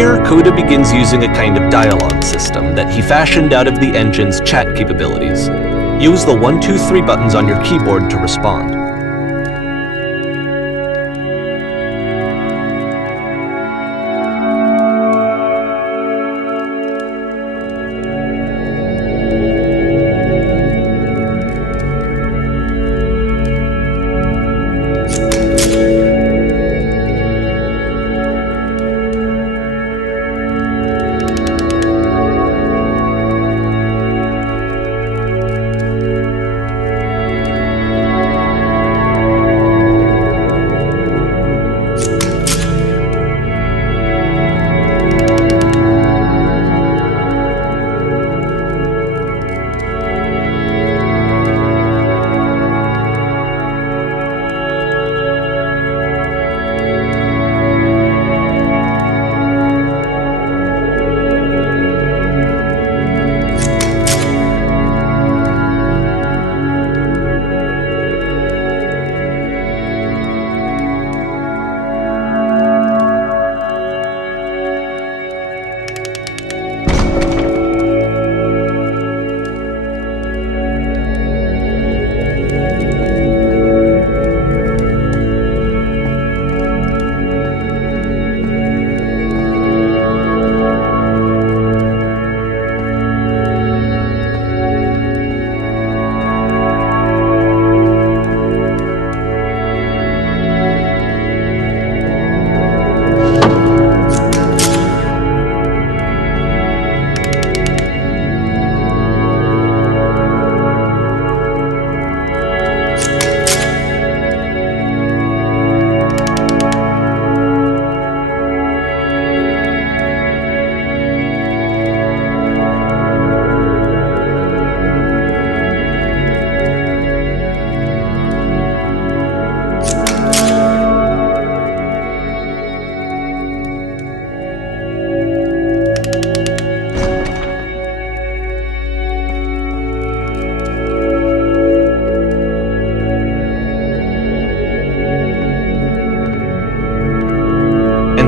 Here, Coda begins using a kind of dialogue system that he fashioned out of the engine's chat capabilities. Use the 1, 2, 3 buttons on your keyboard to respond.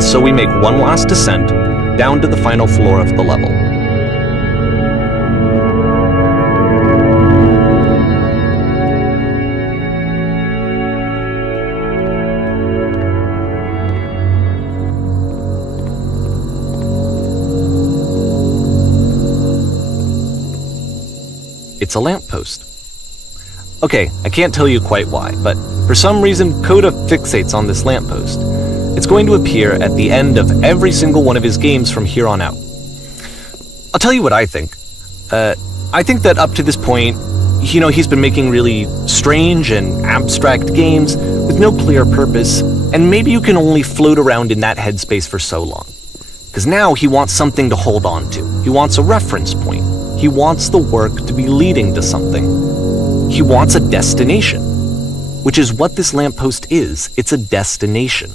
So we make one last descent down to the final floor of the level. It's a lamppost. Okay, I can't tell you quite why, but for some reason Coda fixates on this lamppost. It's going to appear at the end of every single one of his games from here on out. I'll tell you what I think. I think that up to this point, he's been making really strange and abstract games with no clear purpose, and maybe you can only float around in that headspace for so long. Because now he wants something to hold on to. He wants a reference point. He wants the work to be leading to something. He wants a destination, which is what this lamppost is. It's a destination.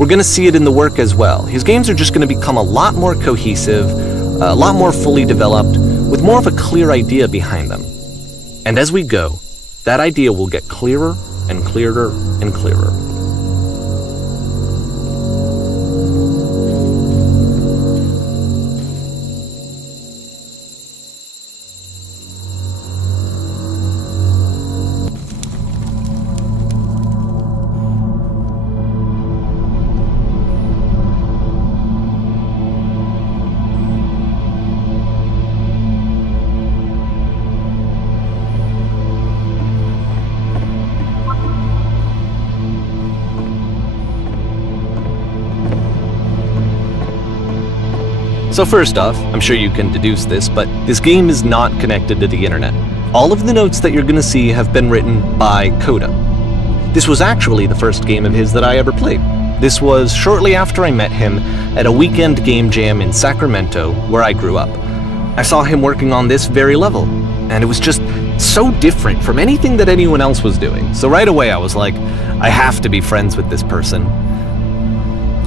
We're going to see it in the work as well. His games are just going to become a lot more cohesive, a lot more fully developed, with more of a clear idea behind them. And as we go, that idea will get clearer and clearer and clearer. So first off, I'm sure you can deduce this, but this game is not connected to the internet. All of the notes that you're gonna see have been written by Coda. This was actually the first game of his that I ever played. This was shortly after I met him at a weekend game jam in Sacramento, where I grew up. I saw him working on this very level, and it was just so different from anything that anyone else was doing. So right away I was like, I have to be friends with this person.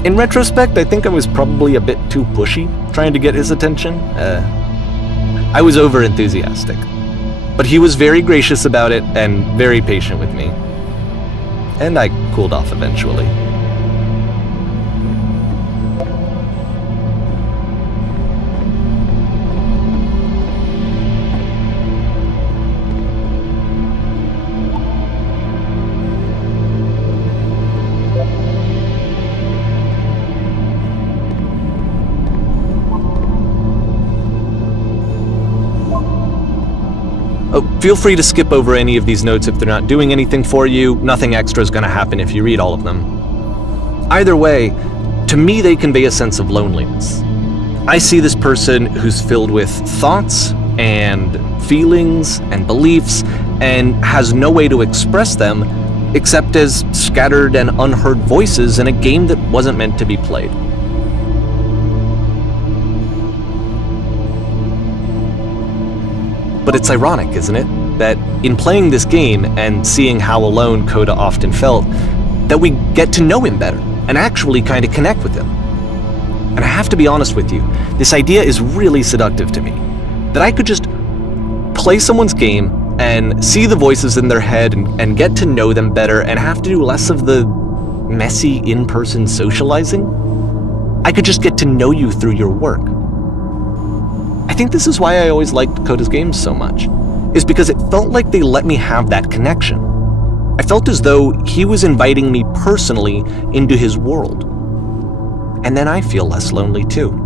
In retrospect, I think I was probably a bit too pushy, trying to get his attention. I was over-enthusiastic. But he was very gracious about it and very patient with me. And I cooled off eventually. Feel free to skip over any of these notes if they're not doing anything for you. Nothing extra is going to happen if you read all of them. Either way, to me they convey a sense of loneliness. I see this person who's filled with thoughts and feelings and beliefs and has no way to express them except as scattered and unheard voices in a game that wasn't meant to be played. But it's ironic, isn't it, that in playing this game and seeing how alone Coda often felt, that we get to know him better and actually kind of connect with him. And I have to be honest with you, this idea is really seductive to me, that I could just play someone's game and see the voices in their head and get to know them better and have to do less of the messy in-person socializing. I could just get to know you through your work. I think this is why I always liked Coda's games so much, is because it felt like they let me have that connection. I felt as though he was inviting me personally into his world. And then I feel less lonely too.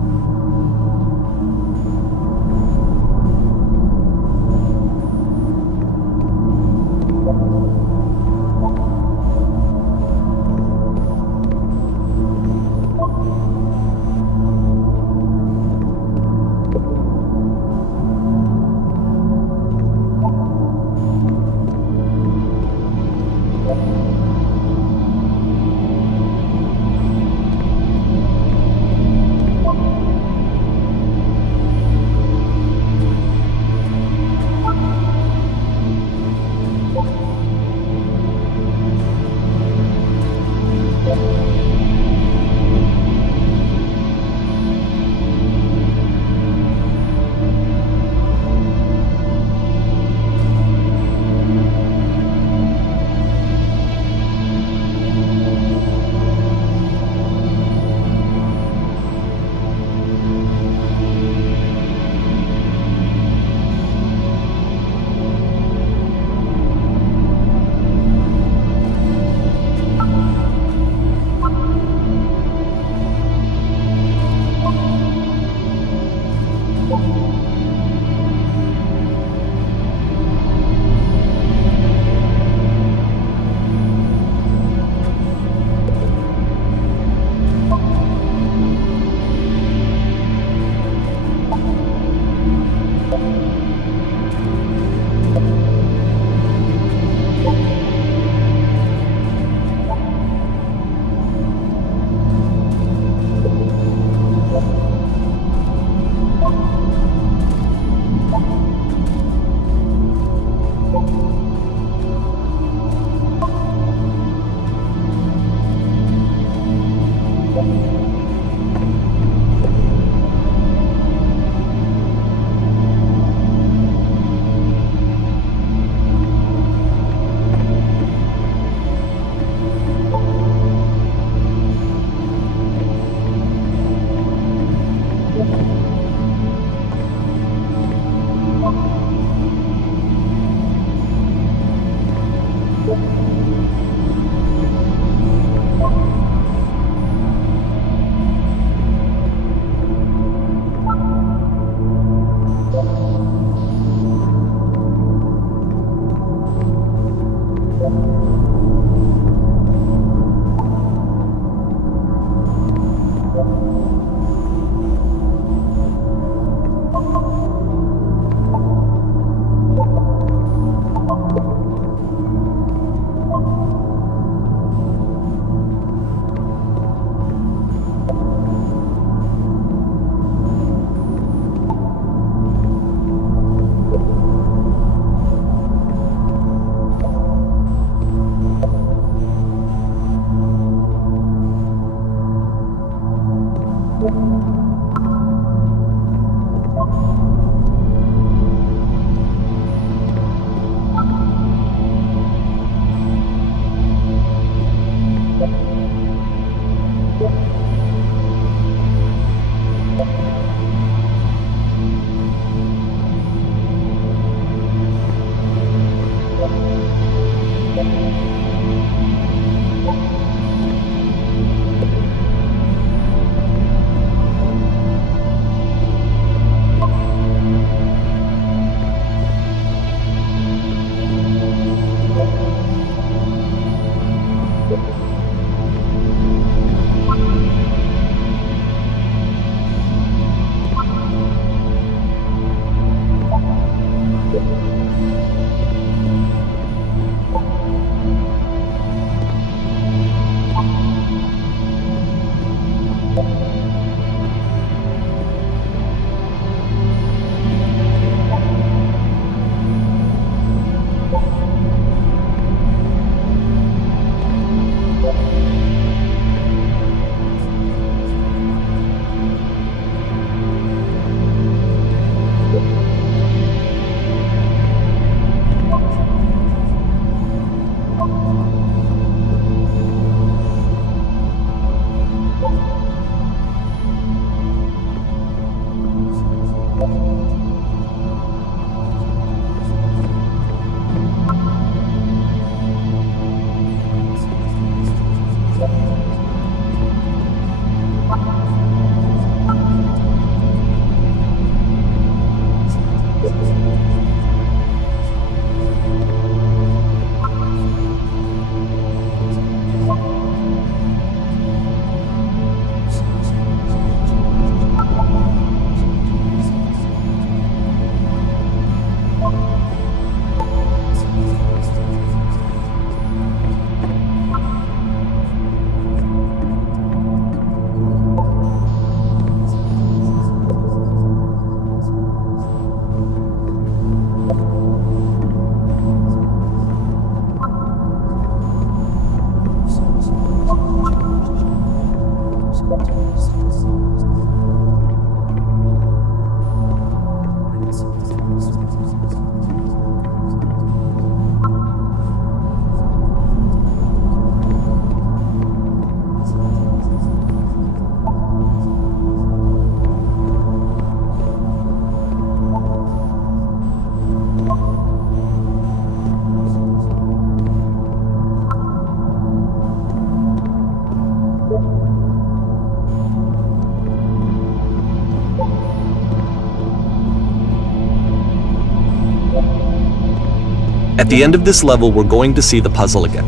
At the end of this level, we're going to see the puzzle again.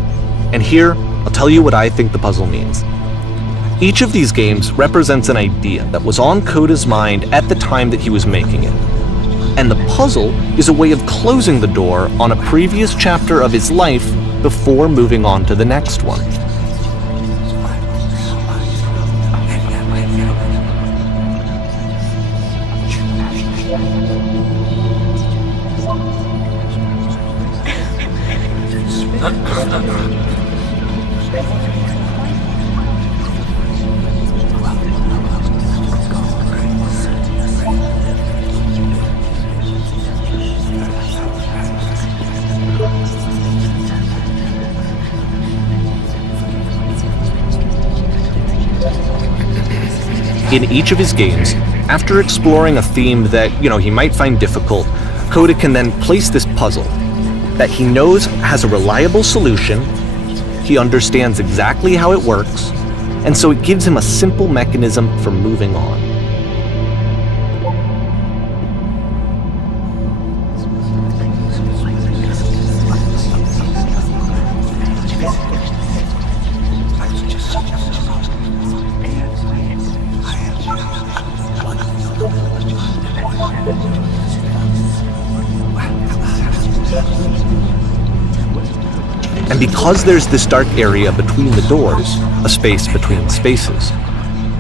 And here, I'll tell you what I think the puzzle means. Each of these games represents an idea that was on Coda's mind at the time that he was making it. And the puzzle is a way of closing the door on a previous chapter of his life before moving on to the next one. In each of his games, after exploring a theme that, he might find difficult, Coda can then place this puzzle that he knows has a reliable solution, he understands exactly how it works, and so it gives him a simple mechanism for moving on. And because there's this dark area between the doors, a space between spaces,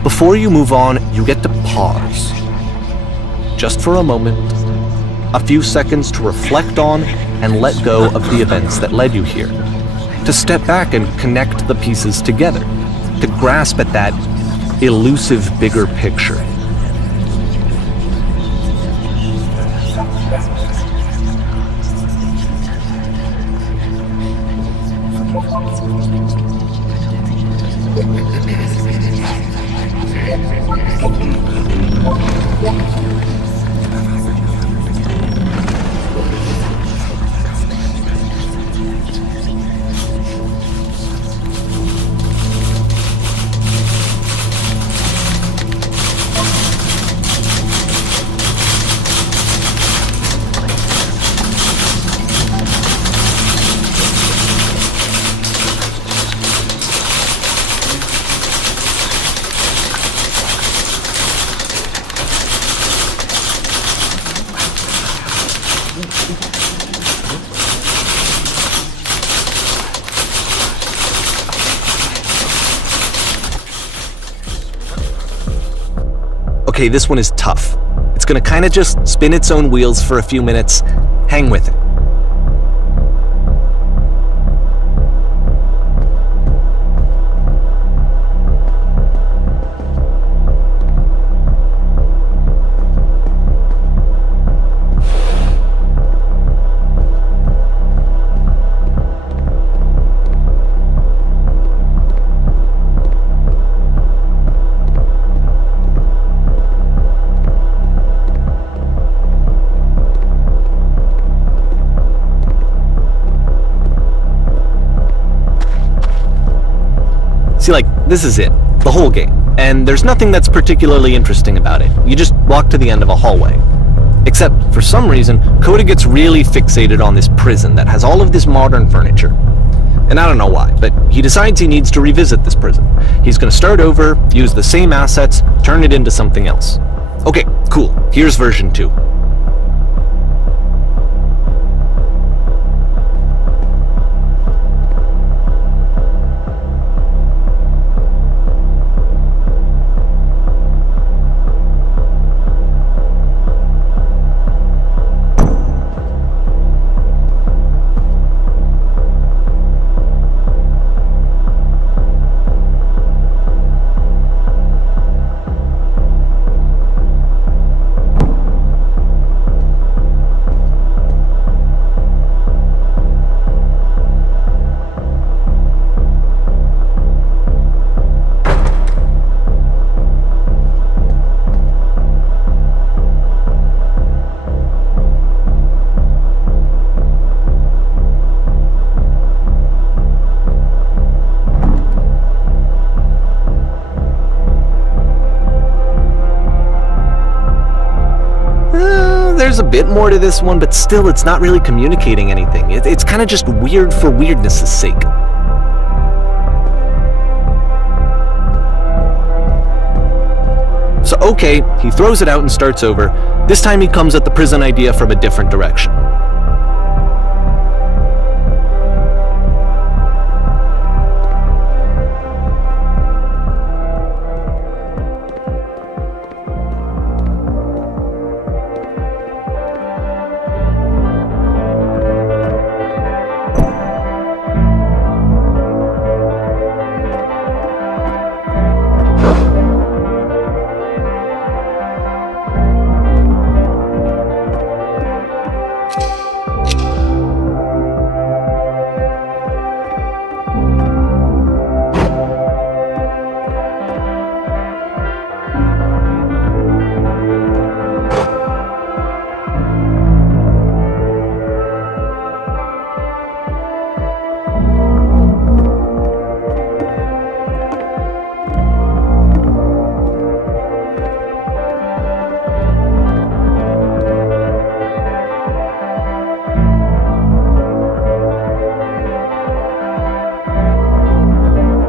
before you move on, you get to pause. Just for a moment, a few seconds to reflect on and let go of the events that led you here, to step back and connect the pieces together, to grasp at that elusive bigger picture. Okay, this one is tough. It's gonna kinda just spin its own wheels for a few minutes. Hang with it. See, this is it, the whole game, and there's nothing that's particularly interesting about it. You just walk to the end of a hallway. Except, for some reason, Coda gets really fixated on this prison that has all of this modern furniture. And I don't know why, but he decides he needs to revisit this prison. He's gonna start over, use the same assets, turn it into something else. Okay, cool, here's version 2. there's a bit more to this one, but still it's not really communicating anything. It's kind of just weird for weirdness' sake. So okay, he throws it out and starts over. This time he comes at the prison idea from a different direction.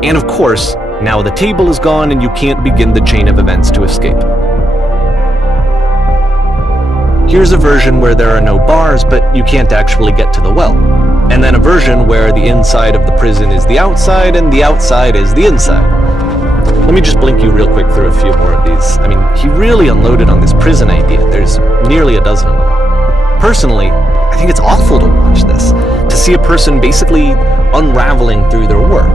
And of course, now the table is gone and you can't begin the chain of events to escape. Here's a version where there are no bars, but you can't actually get to the well. And then a version where the inside of the prison is the outside and the outside is the inside. Let me just blink you real quick through a few more of these. I mean, he really unloaded on this prison idea. There's nearly a dozen of them. Personally, I think it's awful to watch this, to see a person basically unraveling through their work.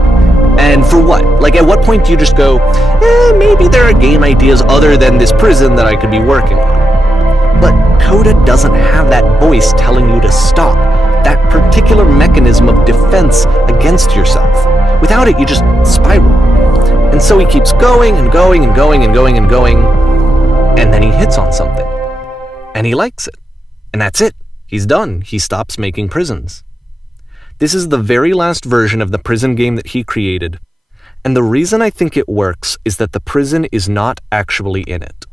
And for what? Like, at what point do you just go, maybe there are game ideas other than this prison that I could be working on? But Coda doesn't have that voice telling you to stop, that particular mechanism of defense against yourself. Without it, you just spiral. And so he keeps going and going and going and going and going, and then he hits on something. And he likes it. And that's it. He's done. He stops making prisons. This is the very last version of the prison game that he created, and the reason I think it works is that the prison is not actually in it.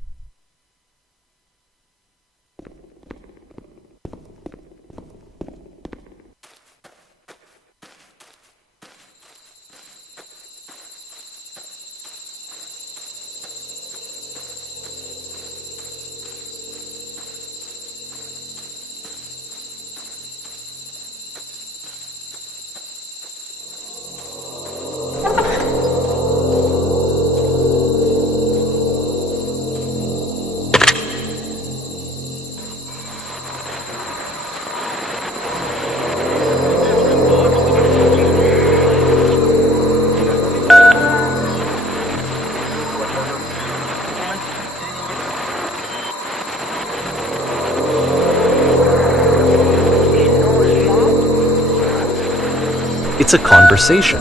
It's a conversation.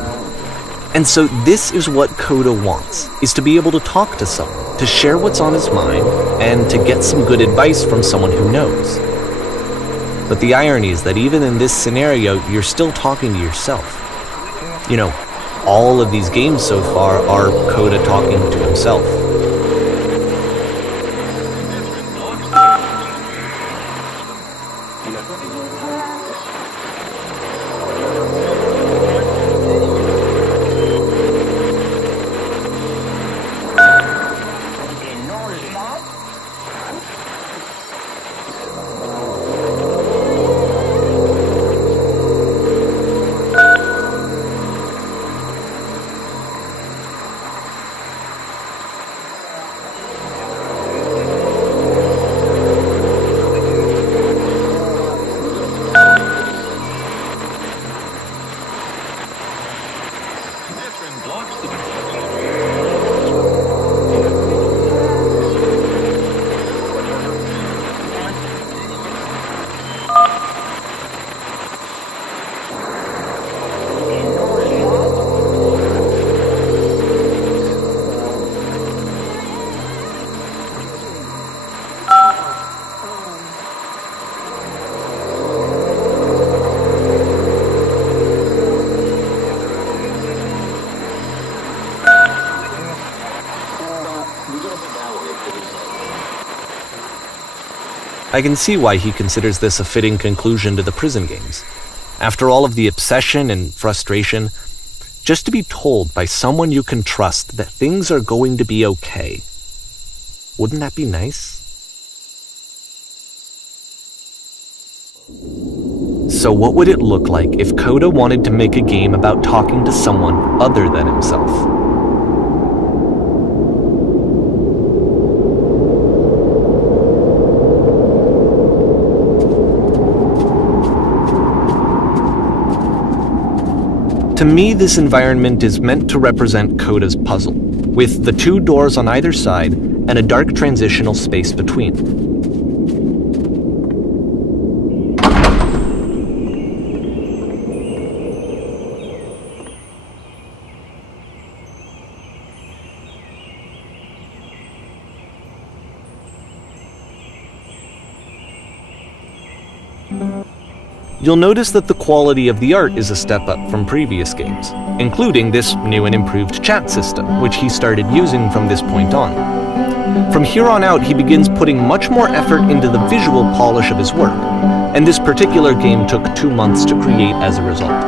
And so this is what Coda wants, is to be able to talk to someone, to share what's on his mind, and to get some good advice from someone who knows. But the irony is that even in this scenario, you're still talking to yourself. You know, all of these games so far are Coda talking to himself. I can see why he considers this a fitting conclusion to the prison games. After all of the obsession and frustration, just to be told by someone you can trust that things are going to be okay. Wouldn't that be nice? So what would it look like if Coda wanted to make a game about talking to someone other than himself? To me, this environment is meant to represent Coda's puzzle, with the 2 doors on either side and a dark transitional space between. You'll notice that the quality of the art is a step up from previous games, including this new and improved chat system, which he started using from this point on. From here on out, he begins putting much more effort into the visual polish of his work, and this particular game took 2 months to create as a result.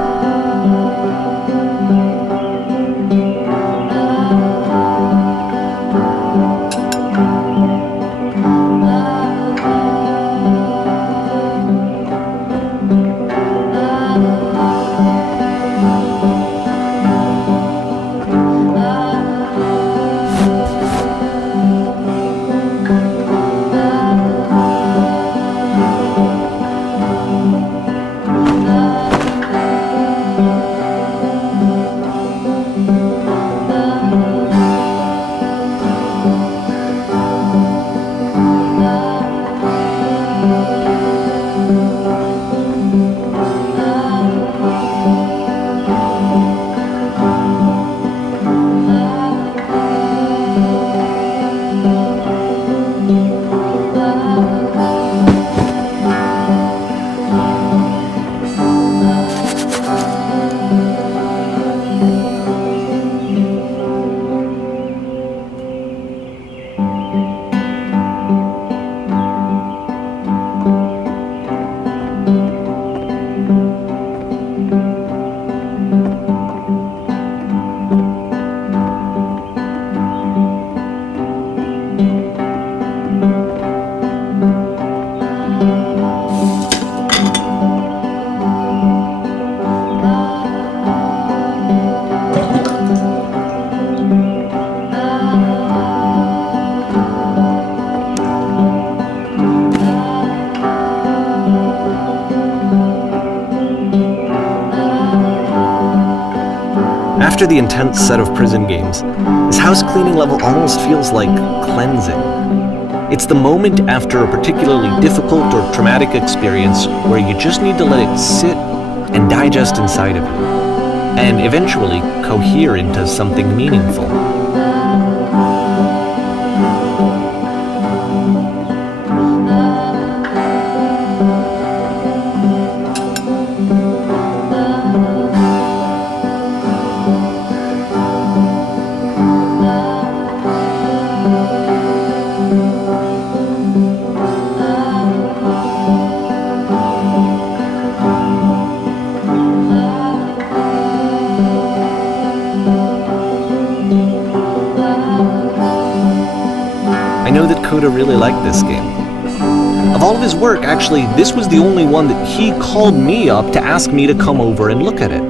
After the intense set of prison games, this house cleaning level almost feels like cleansing. It's the moment after a particularly difficult or traumatic experience where you just need to let it sit and digest inside of you, and eventually cohere into something meaningful. I know that Coda really liked this game. Of all of his work, actually, this was the only one that he called me up to ask me to come over and look at it.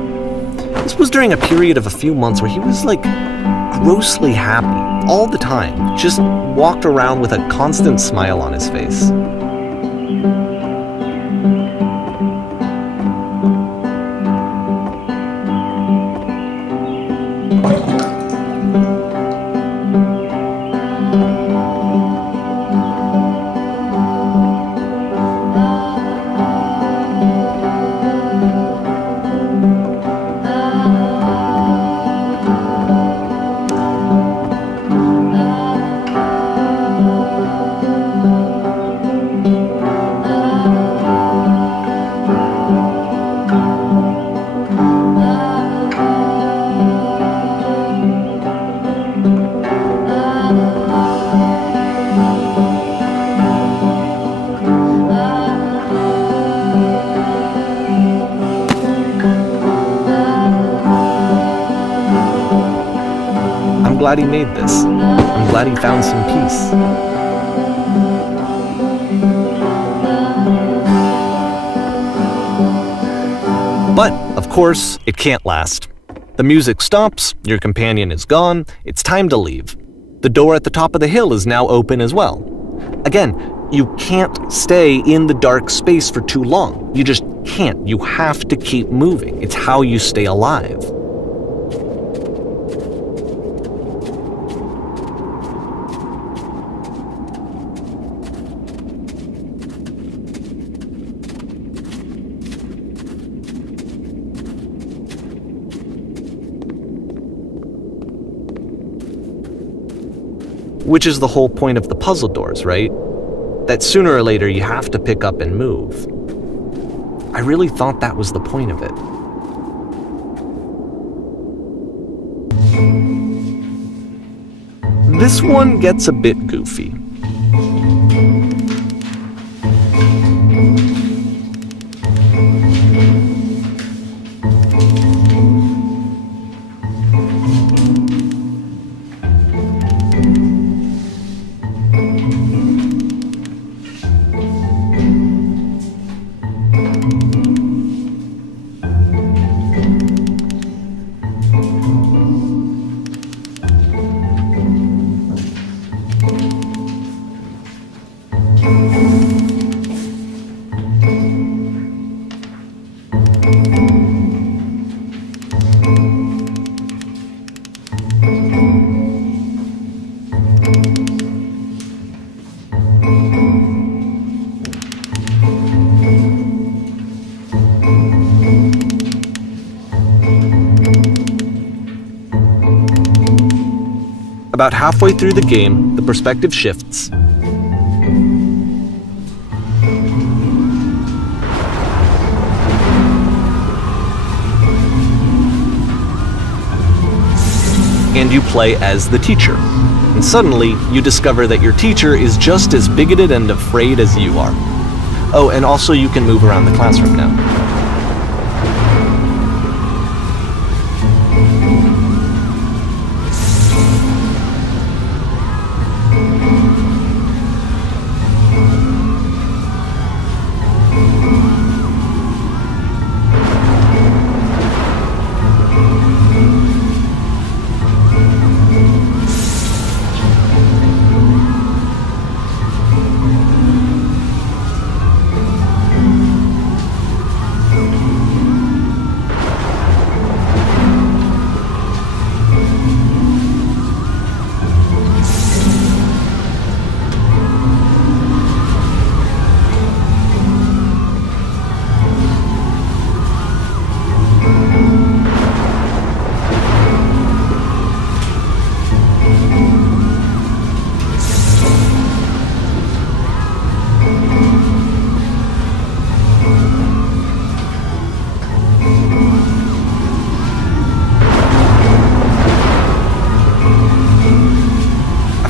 This was during a period of a few months where he was like grossly happy all the time, just walked around with a constant smile on his face. I'm glad he made this. I'm glad he found some peace. But, of course, it can't last. The music stops, your companion is gone, it's time to leave. The door at the top of the hill is now open as well. Again, you can't stay in the dark space for too long. You just can't. You have to keep moving. It's how you stay alive. Which is the whole point of the puzzle doors, right? That sooner or later you have to pick up and move. I really thought that was the point of it. This one gets a bit goofy. About halfway through the game, the perspective shifts. And you play as the teacher. And suddenly, you discover that your teacher is just as bigoted and afraid as you are. Oh, and also you can move around the classroom now.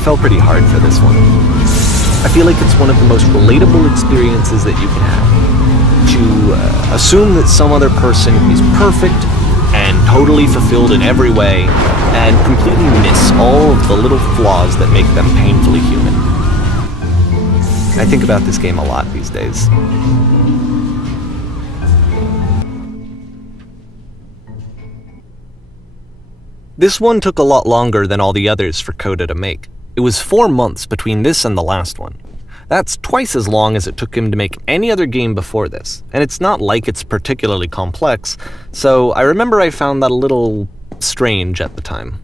Fell pretty hard for this one. I feel like it's one of the most relatable experiences that you can have. To assume that some other person is perfect and totally fulfilled in every way, and completely miss all of the little flaws that make them painfully human. I think about this game a lot these days. This one took a lot longer than all the others for Coda to make. It was 4 months between this and the last one. That's twice as long as it took him to make any other game before this, and it's not like it's particularly complex, so I remember I found that a little strange at the time.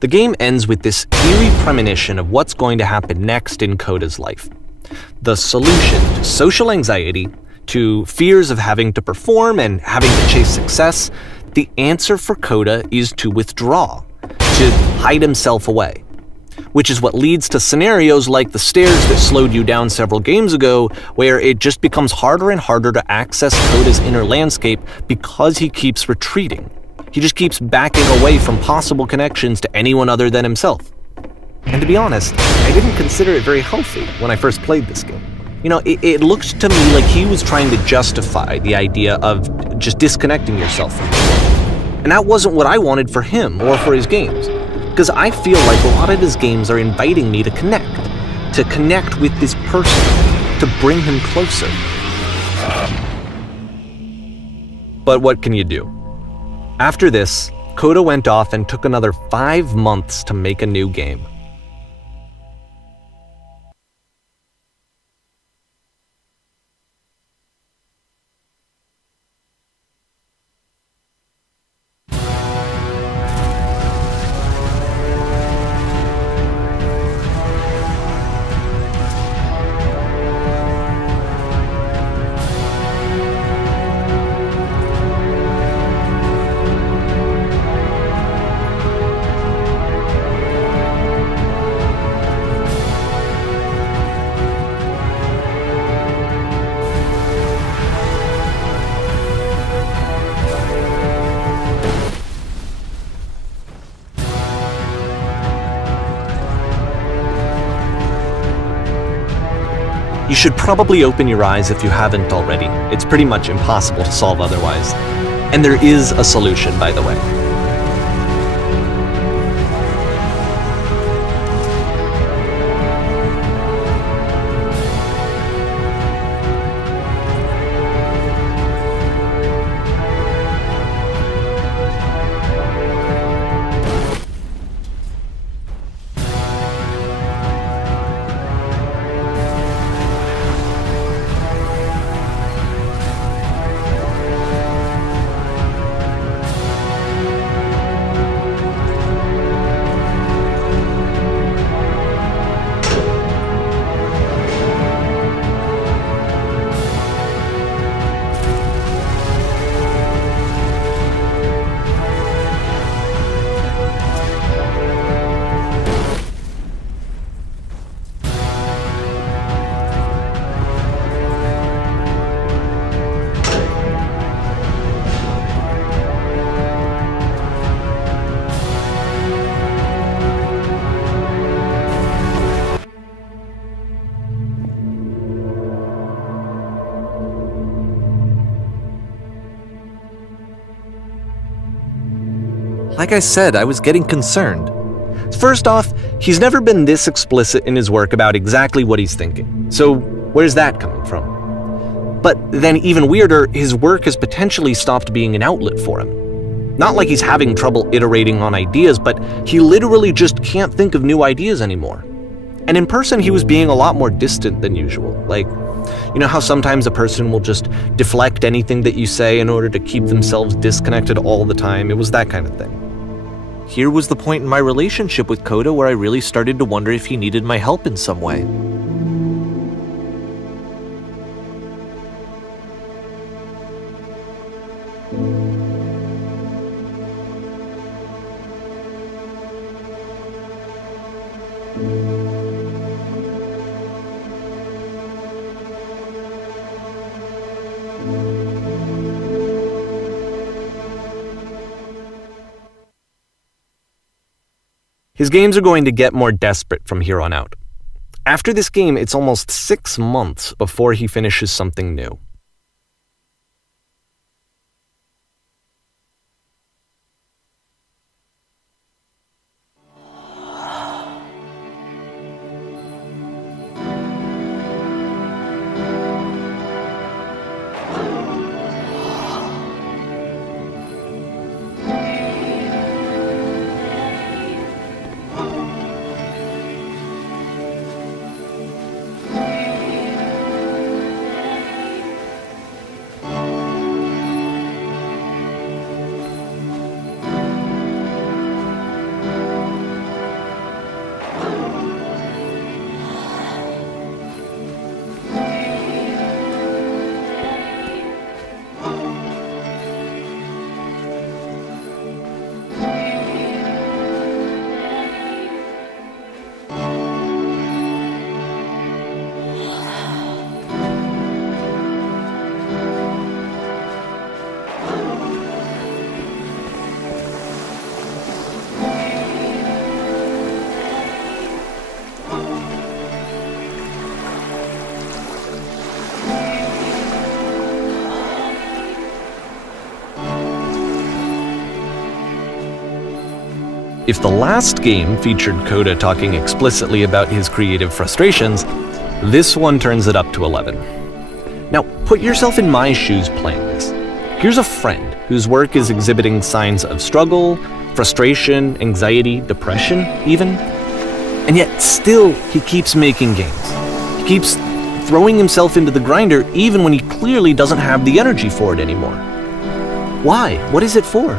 The game ends with this eerie premonition of what's going to happen next in Coda's life. The solution to social anxiety, to fears of having to perform and having to chase success, the answer for Coda is to withdraw, to hide himself away. Which is what leads to scenarios like the stairs that slowed you down several games ago, where it just becomes harder and harder to access Coda's inner landscape because he keeps retreating. He just keeps backing away from possible connections to anyone other than himself. And to be honest, I didn't consider it very healthy when I first played this game. You know, it looked to me like he was trying to justify the idea of just disconnecting yourself from the world. And that wasn't what I wanted for him or for his games. Because I feel like a lot of his games are inviting me to connect with this person, to bring him closer. But what can you do? After this, Coda went off and took another 5 months to make a new game. You should probably open your eyes if you haven't already. It's pretty much impossible to solve otherwise. And there is a solution, by the way. Like I said, I was getting concerned. First off, he's never been this explicit in his work about exactly what he's thinking. So where's that coming from? But then even weirder, his work has potentially stopped being an outlet for him. Not like he's having trouble iterating on ideas, but he literally just can't think of new ideas anymore. And in person, he was being a lot more distant than usual. Like, you know how sometimes a person will just deflect anything that you say in order to keep themselves disconnected all the time? It was that kind of thing. Here was the point in my relationship with Coda where I really started to wonder if he needed my help in some way. His games are going to get more desperate from here on out. After this game, it's almost 6 months before he finishes something new. If the last game featured Coda talking explicitly about his creative frustrations, this one turns it up to 11. Now, put yourself in my shoes playing this. Here's a friend whose work is exhibiting signs of struggle, frustration, anxiety, depression, even. And yet, still, he keeps making games. He keeps throwing himself into the grinder even when he clearly doesn't have the energy for it anymore. Why? What is it for?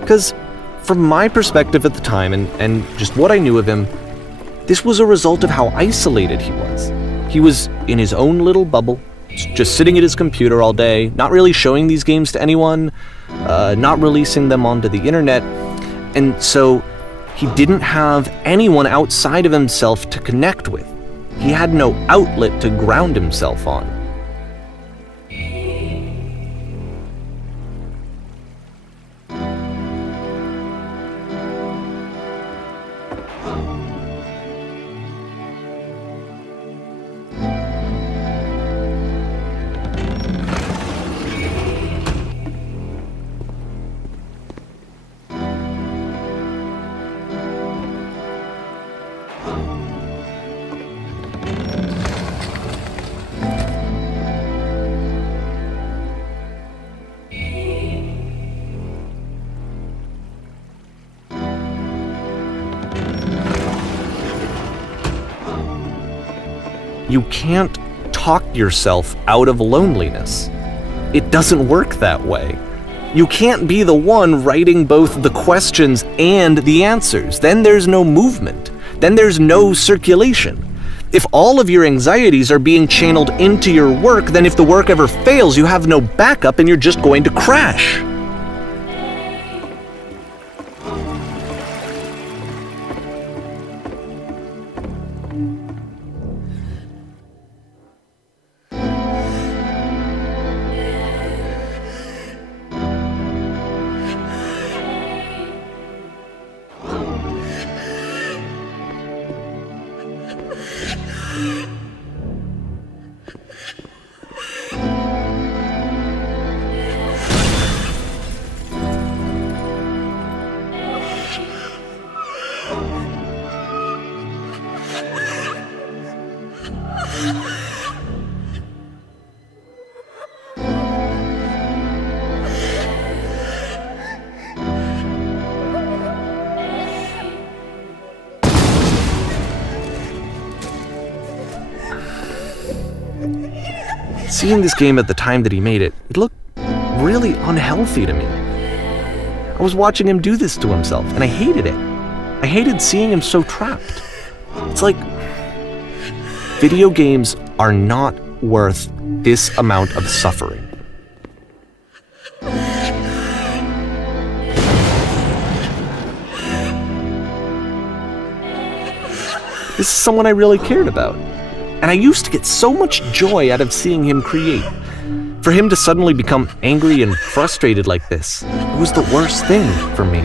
Because from my perspective at the time and just what I knew of him, this was a result of how isolated he was. He was in his own little bubble, just sitting at his computer all day, not really showing these games to anyone, not releasing them onto the internet, and so he didn't have anyone outside of himself to connect with. He had no outlet to ground himself on. You can't talk yourself out of loneliness. It doesn't work that way. You can't be the one writing both the questions and the answers. Then there's no movement. Then there's no circulation. If all of your anxieties are being channeled into your work, then if the work ever fails, you have no backup and you're just going to crash. Seeing this game at the time that he made it, it looked really unhealthy to me. I was watching him do this to himself, and I hated it. I hated seeing him so trapped. It's like, video games are not worth this amount of suffering. This is someone I really cared about. And I used to get so much joy out of seeing him create. For him to suddenly become angry and frustrated like this, it was the worst thing for me.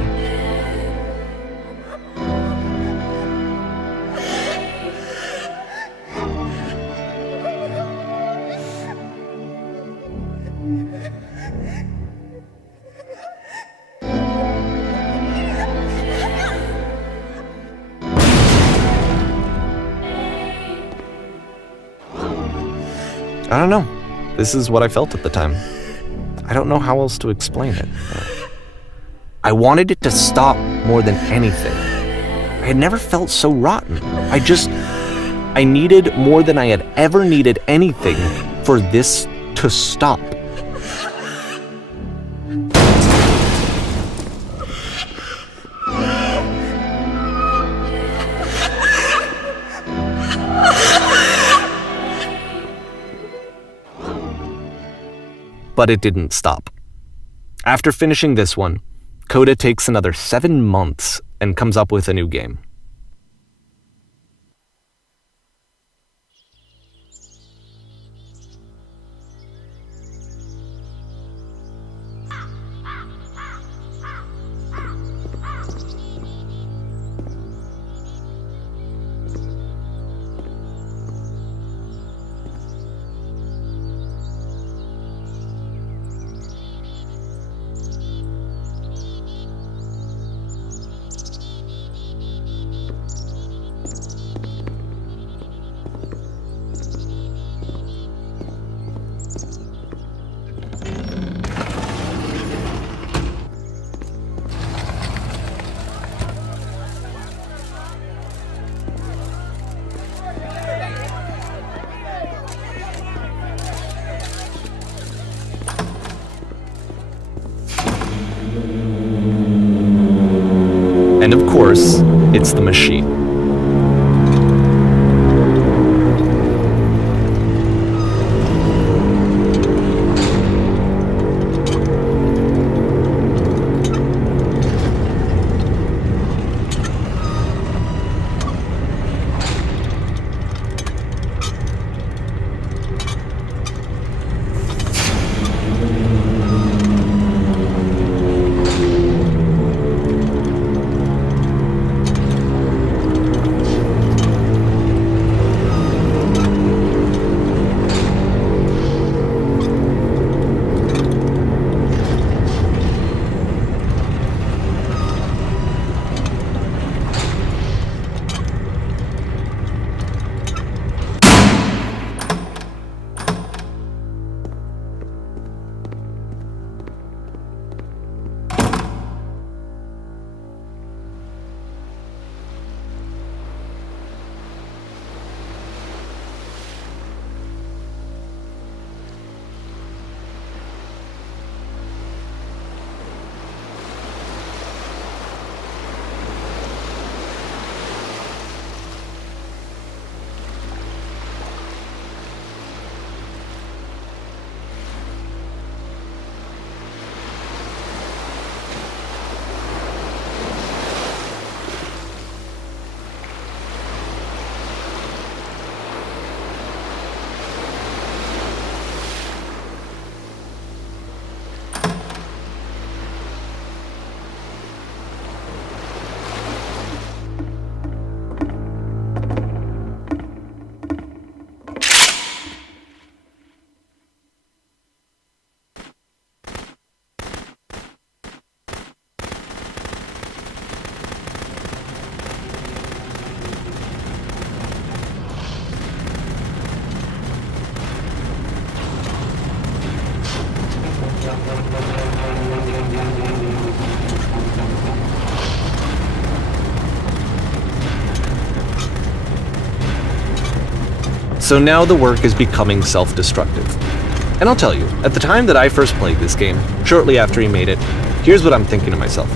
I don't know. This is what I felt at the time. I don't know how else to explain it. I wanted it to stop more than anything. I had never felt so rotten. I needed more than I had ever needed anything for this to stop. But it didn't stop. After finishing this one, Coda takes another 7 months and comes up with a new game. it's the machine. So now the work is becoming self-destructive. And I'll tell you, at the time that I first played this game, shortly after he made it, here's what I'm thinking to myself.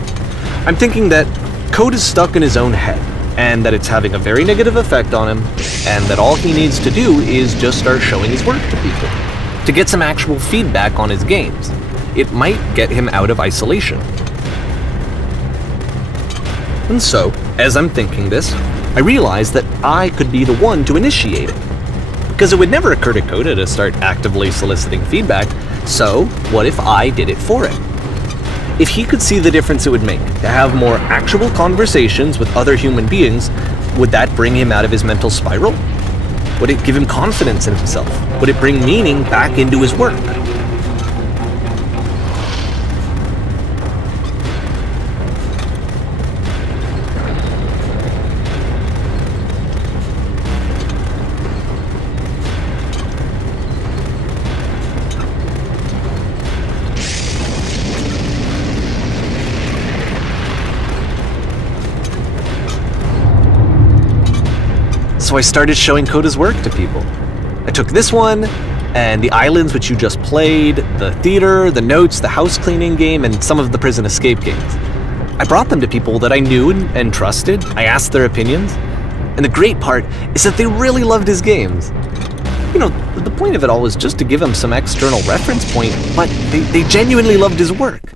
I'm thinking that Code is stuck in his own head, and that it's having a very negative effect on him, and that all he needs to do is just start showing his work to people, to get some actual feedback on his games. It might get him out of isolation. And so, as I'm thinking this, I realize that I could be the one to initiate it. Because it would never occur to Coda to start actively soliciting feedback, so what if I did it for him? If he could see the difference it would make to have more actual conversations with other human beings, would that bring him out of his mental spiral? Would it give him confidence in himself? Would it bring meaning back into his work? So I started showing Coda's work to people. I took this one, and the islands which you just played, the theater, the notes, the house cleaning game, and some of the prison escape games. I brought them to people that I knew and trusted. I asked their opinions. And the great part is that they really loved his games. You know, the point of it all was just to give him some external reference point, but they genuinely loved his work.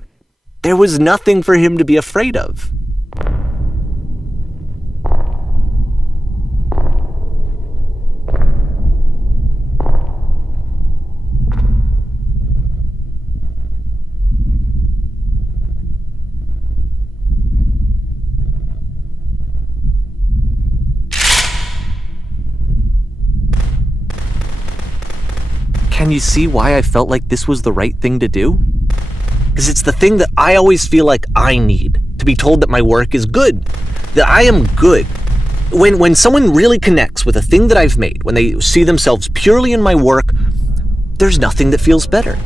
There was nothing for him to be afraid of. Can you see why I felt like this was the right thing to do? Because it's the thing that I always feel like I need, to be told that my work is good, that I am good. When someone really connects with a thing that I've made, when they see themselves purely in my work, there's nothing that feels better.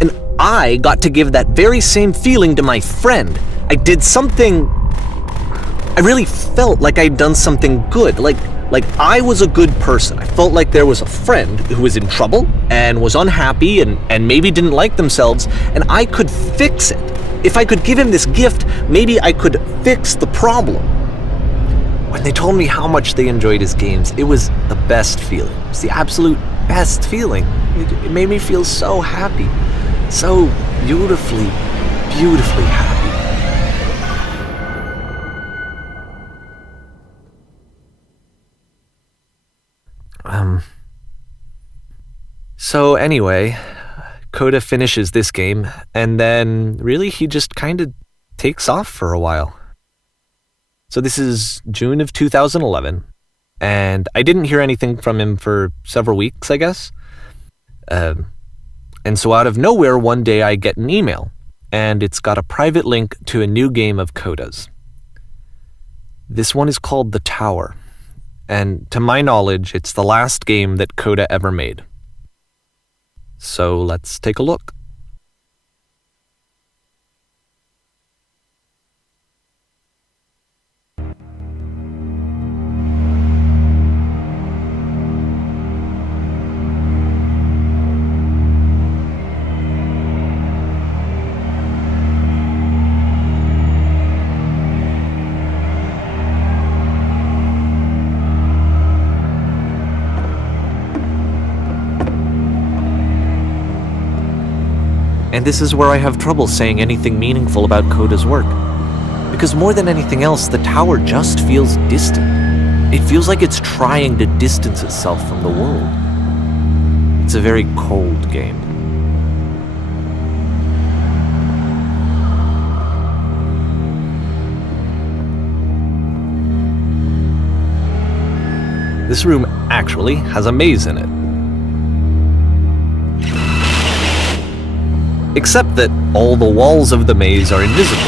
And I got to give that very same feeling to my friend. I did something, I really felt like I'd done something good, like I was a good person. I felt like there was a friend who was in trouble and was unhappy and maybe didn't like themselves, and I could fix it. If I could give him this gift, maybe I could fix the problem. When they told me how much they enjoyed his games, it was the best feeling. It was the absolute best feeling. It made me feel so happy. So beautifully, beautifully happy. So anyway, Coda finishes this game, and then really he just kind of takes off for a while. So this is June of 2011, and I didn't hear anything from him for several weeks, I guess. And so out of nowhere, one day I get an email, and it's got a private link to a new game of Coda's. This one is called The Tower, and to my knowledge, it's the last game that Coda ever made. So let's take a look. And this is where I have trouble saying anything meaningful about Coda's work. Because more than anything else, The Tower just feels distant. It feels like it's trying to distance itself from the world. It's a very cold game. This room actually has a maze in it. Except that all the walls of the maze are invisible.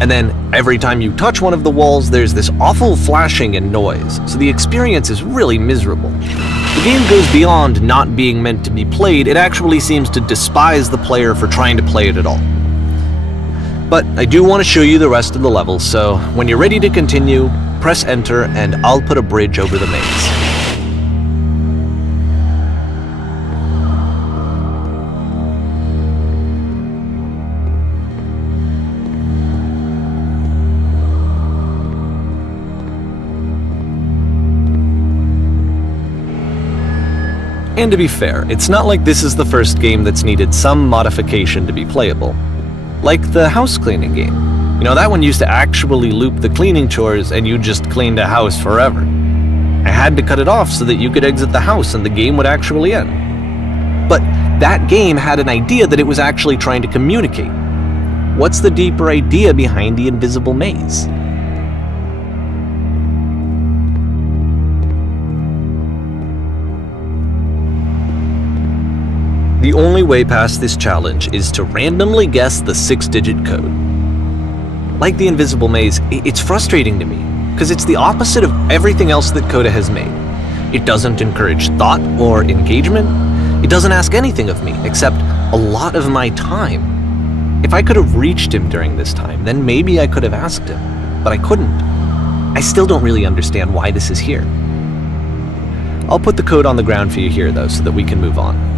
And then every time you touch one of the walls, there's this awful flashing and noise, so the experience is really miserable. The game goes beyond not being meant to be played, it actually seems to despise the player for trying to play it at all. But I do want to show you the rest of the levels, so when you're ready to continue, press enter and I'll put a bridge over the maze. And to be fair, it's not like this is the first game that's needed some modification to be playable. Like the house cleaning game. You know, that one used to actually loop the cleaning chores and you just cleaned a house forever. I had to cut it off so that you could exit the house and the game would actually end. But that game had an idea that it was actually trying to communicate. What's the deeper idea behind the invisible maze? The only way past this challenge is to randomly guess the 6-digit code. Like the invisible maze, it's frustrating to me, because it's the opposite of everything else that Coda has made. It doesn't encourage thought or engagement. It doesn't ask anything of me, except a lot of my time. If I could have reached him during this time, then maybe I could have asked him, but I couldn't. I still don't really understand why this is here. I'll put the code on the ground for you here, though, so that we can move on.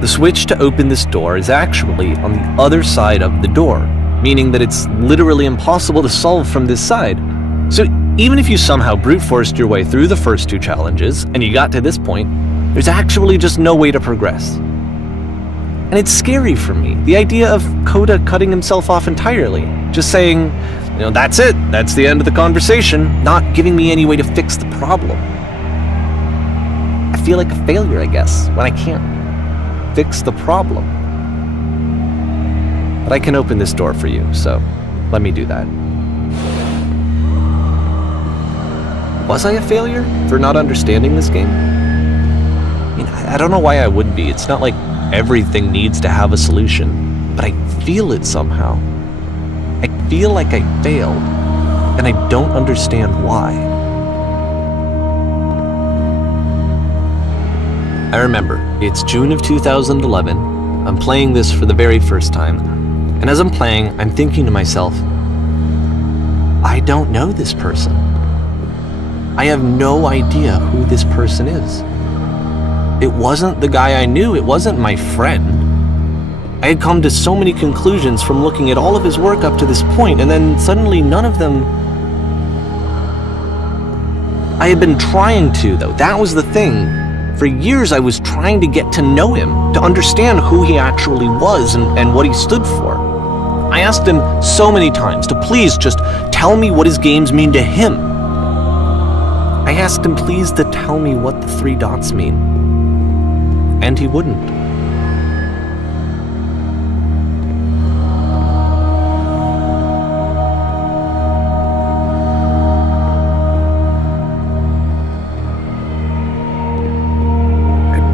The switch to open this door is actually on the other side of the door, meaning that it's literally impossible to solve from this side. So even if you somehow brute forced your way through the first 2 challenges, and you got to this point, there's actually just no way to progress. And it's scary for me, the idea of Coda cutting himself off entirely, just saying, you know, that's it, that's the end of the conversation, not giving me any way to fix the problem. I feel like a failure, I guess, when I can't fix the problem. But I can open this door for you, so let me do that. Was I a failure for not understanding this game? I mean, I don't know why I would be. It's not like everything needs to have a solution, but I feel it somehow. I feel like I failed, and I don't understand why. I remember, it's June of 2011. I'm playing this for the very first time, and as I'm playing, I'm thinking to myself, I don't know this person. I have no idea who this person is. It wasn't the guy I knew, it wasn't my friend. I had come to so many conclusions from looking at all of his work up to this point, and then suddenly none of them... I had been trying to, though. That was the thing. For years I was trying to get to know him, to understand who he actually was and what he stood for. I asked him so many times to please just tell me what his games mean to him. I asked him please to tell me what the 3 dots mean, and he wouldn't.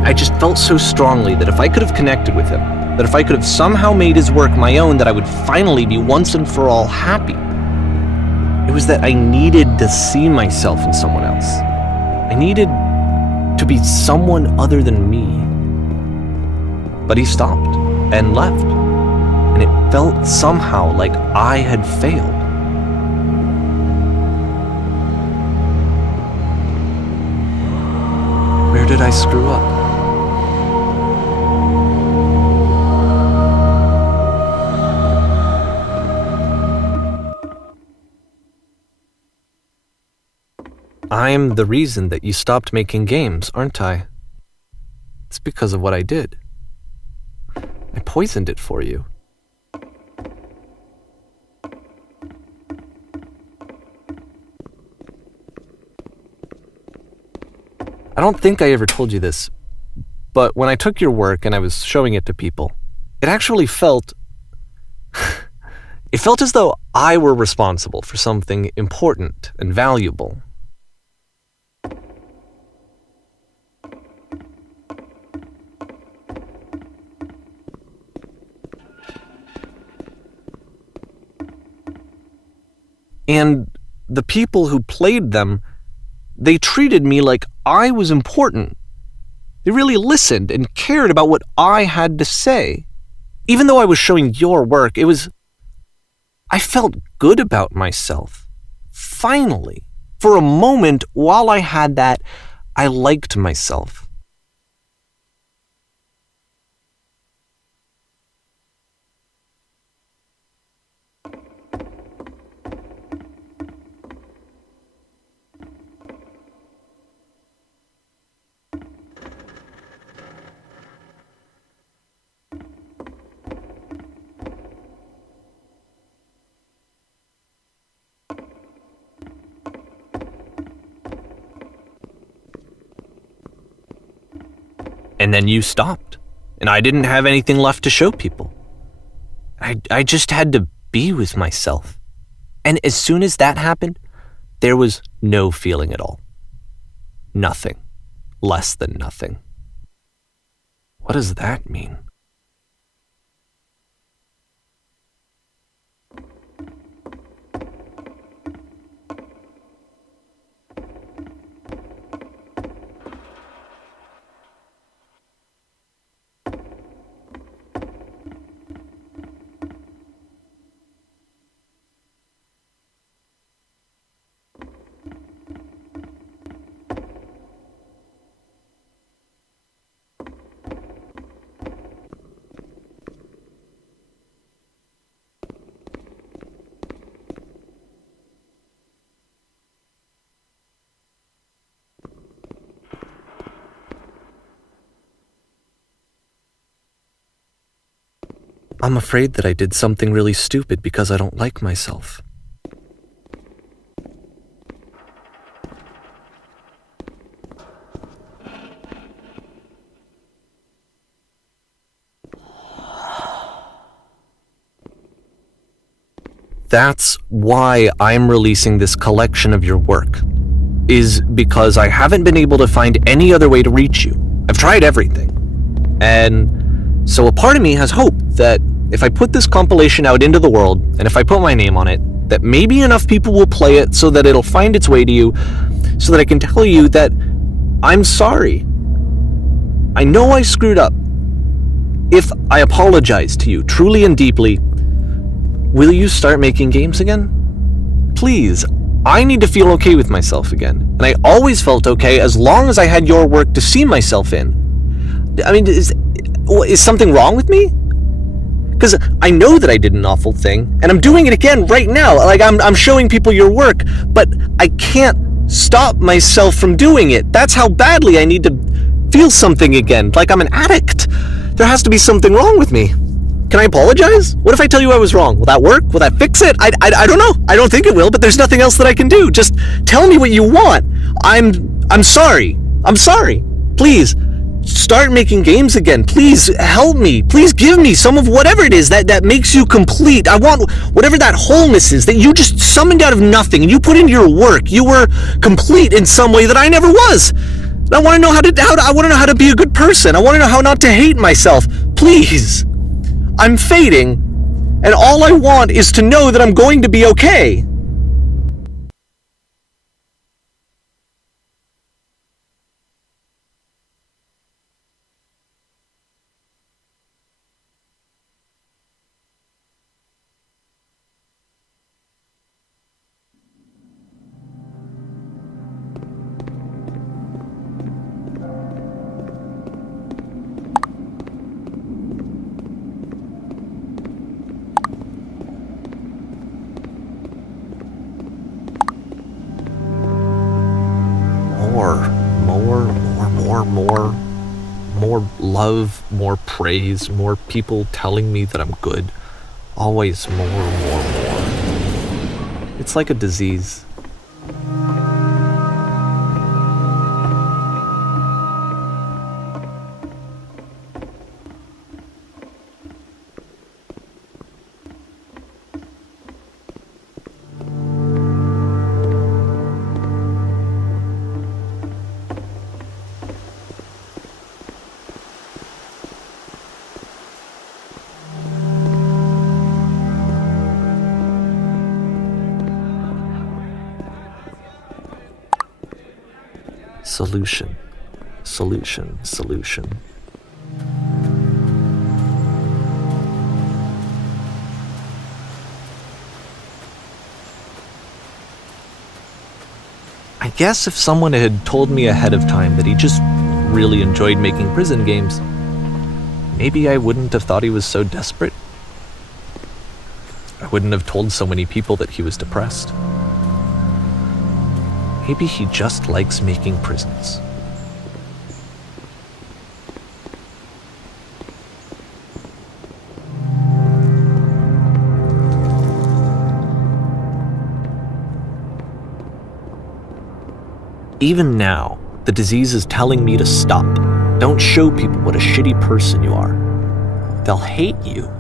I just felt so strongly that if I could have connected with him, that if I could have somehow made his work my own, that I would finally be once and for all happy. It was that I needed to see myself in someone else. I needed to be someone other than me. But he stopped and left, and it felt somehow like I had failed. Where did I screw up? I'm the reason that you stopped making games, aren't I? It's because of what I did. I poisoned it for you. I don't think I ever told you this, but when I took your work and I was showing it to people, it actually felt... it felt as though I were responsible for something important and valuable. And the people who played them, they treated me like I was important. They really listened and cared about what I had to say. Even though I was showing your work, I felt good about myself. Finally, for a moment, while I had that, I liked myself. And then you stopped, and I didn't have anything left to show people. I just had to be with myself. And as soon as that happened, there was no feeling at all. Nothing. Less than nothing. What does that mean? I'm afraid that I did something really stupid because I don't like myself. That's why I'm releasing this collection of your work. is because I haven't been able to find any other way to reach you. I've tried everything. And so a part of me has hope that if I put this compilation out into the world, and if I put my name on it, that maybe enough people will play it so that it'll find its way to you, so that I can tell you that I'm sorry. I know I screwed up. If I apologize to you truly and deeply, will you start making games again? Please. I need to feel okay with myself again. And I always felt okay as long as I had your work to see myself in. I mean, is something wrong with me? Because I know that I did an awful thing, and I'm doing it again right now. Like, I'm showing people your work, but I can't stop myself from doing it. That's how badly I need to feel something again, like I'm an addict. There has to be something wrong with me. Can I apologize? What if I tell you I was wrong? Will that work? Will that fix it? I don't know. I don't think it will, but there's nothing else that I can do. Just tell me what you want. I'm sorry. I'm sorry. Please, start making games again. Please help me. Please give me some of whatever it is that makes you complete. I want whatever that wholeness is that you just summoned out of nothing and you put into your work. You were complete in some way that I never was. And I want to know I want to know how to be a good person. I want to know how not to hate myself. Please. I'm fading, and all I want is to know that I'm going to be okay. More love, more praise, more people telling me that I'm good. Always more. It's like a disease. Solution. I guess if someone had told me ahead of time that he just really enjoyed making prison games, maybe I wouldn't have thought he was so desperate. I wouldn't have told so many people that he was depressed. Maybe he just likes making prisons. Even now, the disease is telling me to stop. Don't show people what a shitty person you are. They'll hate you.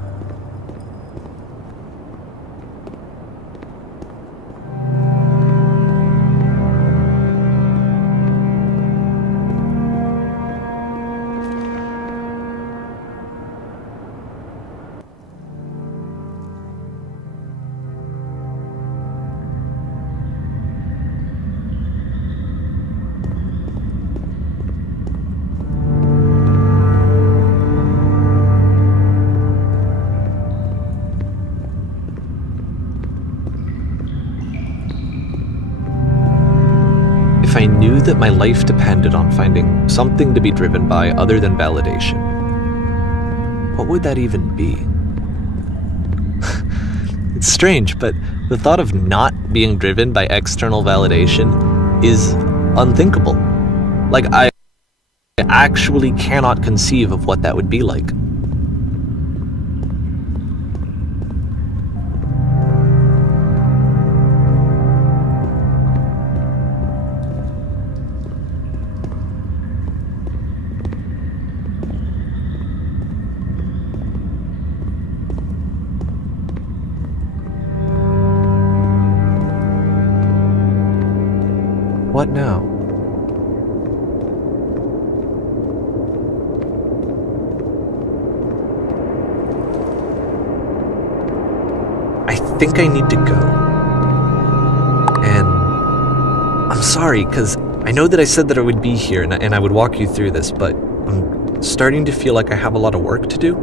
If I knew that my life depended on finding something to be driven by other than validation, what would that even be? It's strange, but the thought of not being driven by external validation is unthinkable. Like, I actually cannot conceive of what that would be like. What What now? I think I need to go. And I'm sorry, because I know that I said that I would be here and I would walk you through this, but I'm starting to feel like I have a lot of work to do.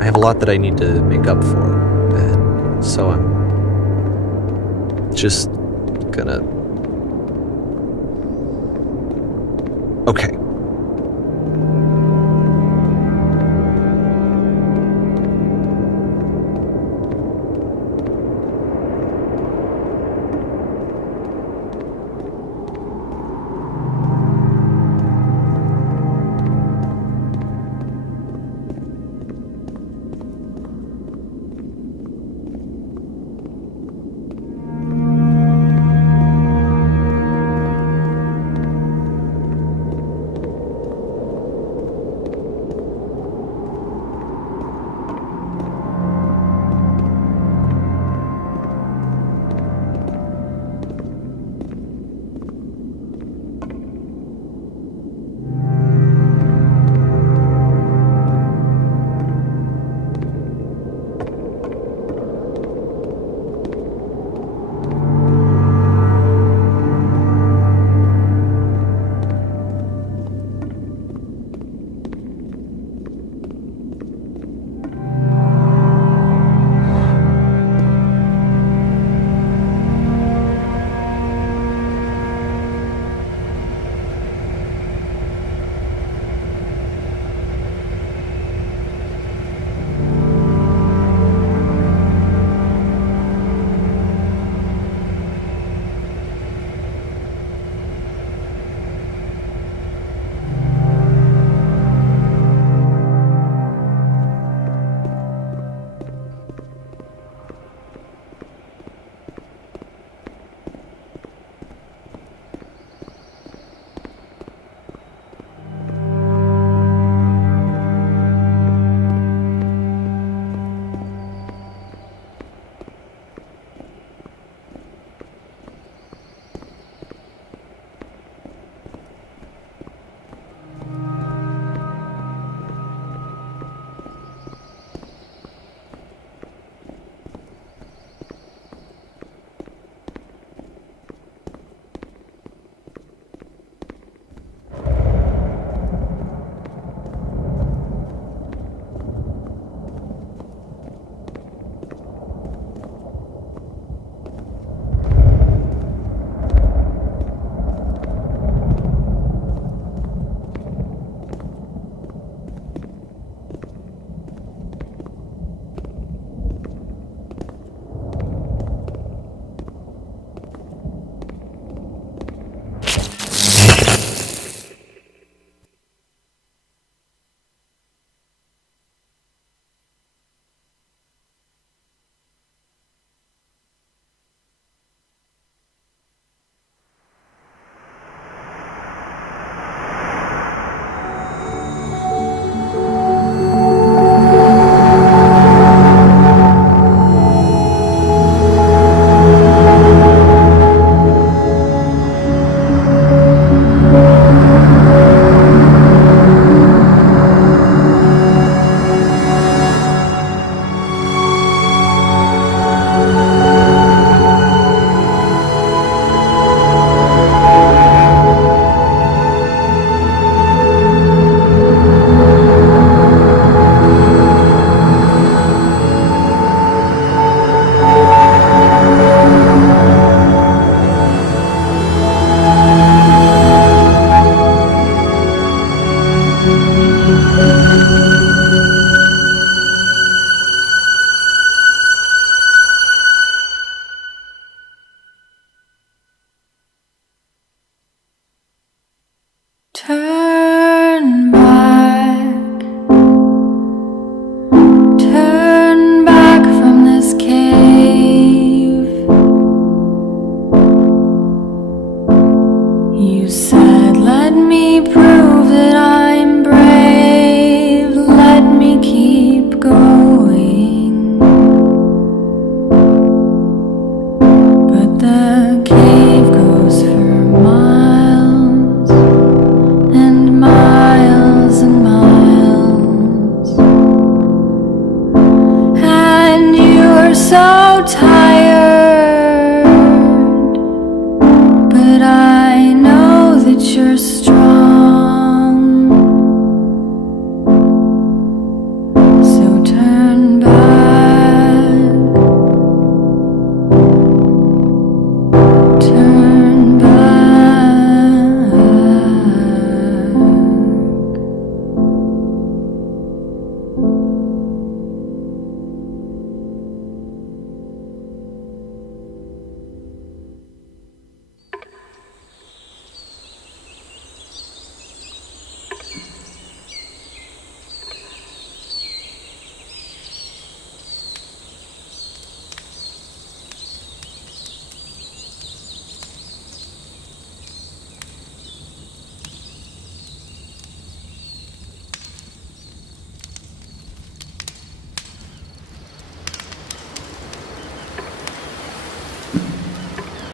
I have a lot that I need to make up for, and so I'm just gonna... Okay. The cave goes for pictures